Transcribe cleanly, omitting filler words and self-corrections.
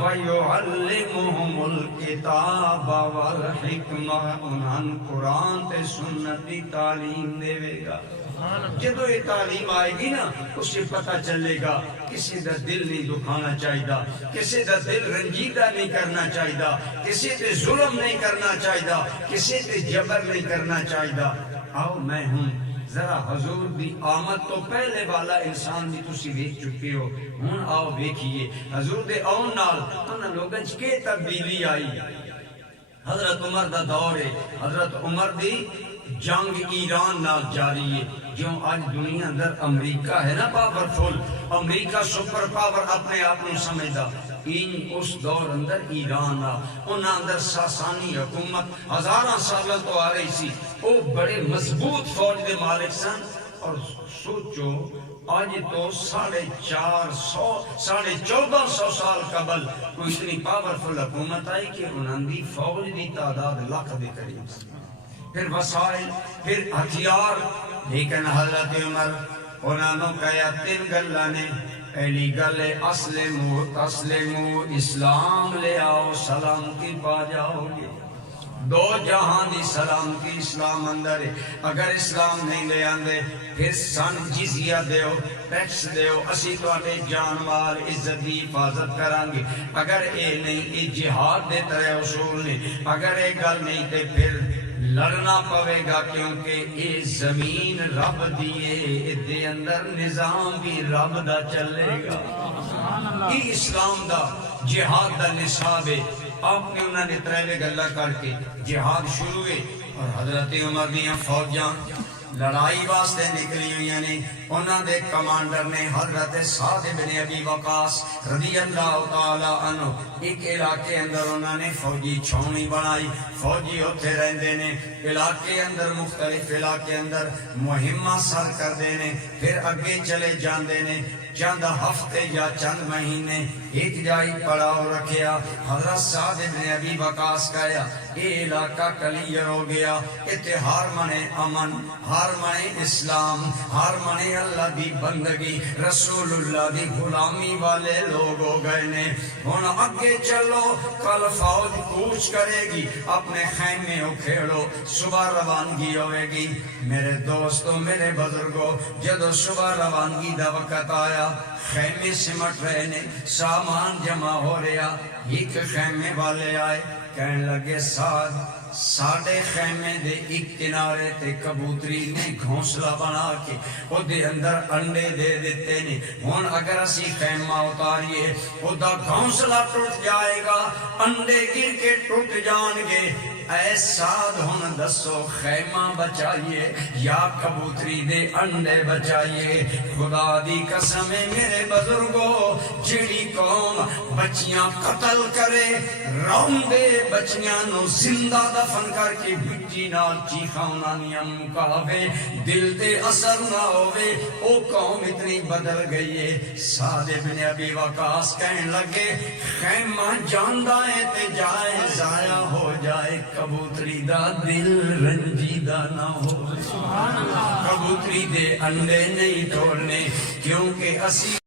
وَيُعَلِّمُهُمُ الْكِتَابَ وَالْحِكْمَةَ انہاں قرآن تے سنت دی تعلیم دے گا۔ جدو یہ تعلیم آئے گی نا اس سے پتہ چلے گا کسی دا دل نہیں دکھانا چاہیدا، کسی دا دل رنجیدہ نہیں کرنا چاہیدا، کسی تے ظلم نہیں کرنا چاہیدا، کسی تے جبر نہیں کرنا چاہیدا۔ آؤ میں ہوں ذرا حضور دی آمد تو پہلے والا انسان بھی تسی دیکھ چکے ہو، ہن آؤ دیکھیے حضور دے آن نال انہاں لوگاں چ کے تبدیلی آئی۔ حضرت عمر دا دور ہے، حضرت عمر دی جنگ ایران نال جاری ہے۔ جو آج دنیا اندر امریکہ ہے نا پاورفل، امریکہ سپر پاور اپنے آپ کو سمجھدا، ان اس دور اندر ایران آ انہاں اندر ساسانی حکومت ہزاراں سالاں تو آ رہی سی، وہ بڑے مضبوط فوج دے مالک سن۔ اور سوچو آج تو 1450 سال قبل کوئی اتنی پاورفل حکومت آئی کہ انہاں دی فوج دی تعداد لاکھ دے قریب سی، پھر وسائل، پھر ہتھیار۔ لیکن حضرت عمر انہوں نے کہا تین گلاں نے، پہلی گل ہے اسلمو تسلمو، اسلام لے آؤ سلامتی پا جاؤ گے۔ دو جہان دی سلامتی اسلام اندر ہے، اگر اسلام نہیں لے آندے پھر سن جزیہ دیو، ٹیکس دیو، اسی تو آنے جان مال عزت دی حفاظت کرانگے۔ اگر اے نہیں، اے جہاد دے طرح اصول نہیں، اگر اے گل نہیں تے پھر لڑنا پوے گا، کیونکہ اے زمین رب دیئے، دے اندر نظام بھی رب دا چلے گا۔ یہ اسلام دا جہاد دا نصاب ہے۔ آپ نے انہوں نے تریوے گلہ کر کے جہاد شروع ہے، اور حضرت عمر دیاں فوجاں لڑائی واسطے نکلی ہوئی نے۔ انہوں نے کمانڈر نے حضرت سعد بن ابی وقاص رضی اللہ تعالی عنہ ایک علاقے اندر انہوں نے فوجی چھاؤنی بنائی، فوجی ہوتے رہندے نے، علاقے اندر مختلف علاقے اندر مہمہ سر کر دینے، پھر اگے چلے جاندے نے۔ چند ہفتے یا چند مہینے ایک جائی پڑاؤ رکھیا، حضرت سعد بن ابی وقاص کہا اے علاقہ کلیئر ہو گیا، اتنے ہار منے امن، ہار منے اسلام، ہار منے اللہ دی بندگی، رسول اللہ دی غلامی والے لوگ ہو گئے نے۔ ہن اگے چلو، کل فوج کوچ کرے گی، اپنے خیمے اکھیڑو، صبح روانگی ہوئے گی۔ میرے دوستو، میرے بزرگو، جدو صبح روانگی دا وقت آیا، خیمے سمٹ رہے نے، سامان جمع ہو رہا، ایک خیمے والے آئے، کہنے لگے ساڑھے خیمے دے ایک کنارے تے کبوتری نے گھونسلہ بنا کے او دے اندر انڈے دے دیتے نے، ہون اگر اسی خیمہ اتاریے او دا گھونسلہ ٹوٹ جائے گا، انڈے گر کے ٹوٹ جان گے۔ اے سعد ہن دسو خیمہ بچائیے یا کبوتری دے انڈے بچائیے؟ خدا دی قسم ہے میرے بزرگو، جڑی قوم بچیاں قتل کرے، روندے بچیاں نو زندہ دفن کر کے مٹی نال چیخاں انہاں مکاوے، دل تے اثر نہ ہوئے، او قوم اتنی بدل گئی ہے۔ سعد بن ابی وقاص کہنے لگے خیمہ جاندہ ہے تے جائے ضائع ہو جائے، کبوتری دا دل رنجیدہ نہ ہو۔ کبوتری دے انڈے نہیں توڑنے، کیونکہ اسی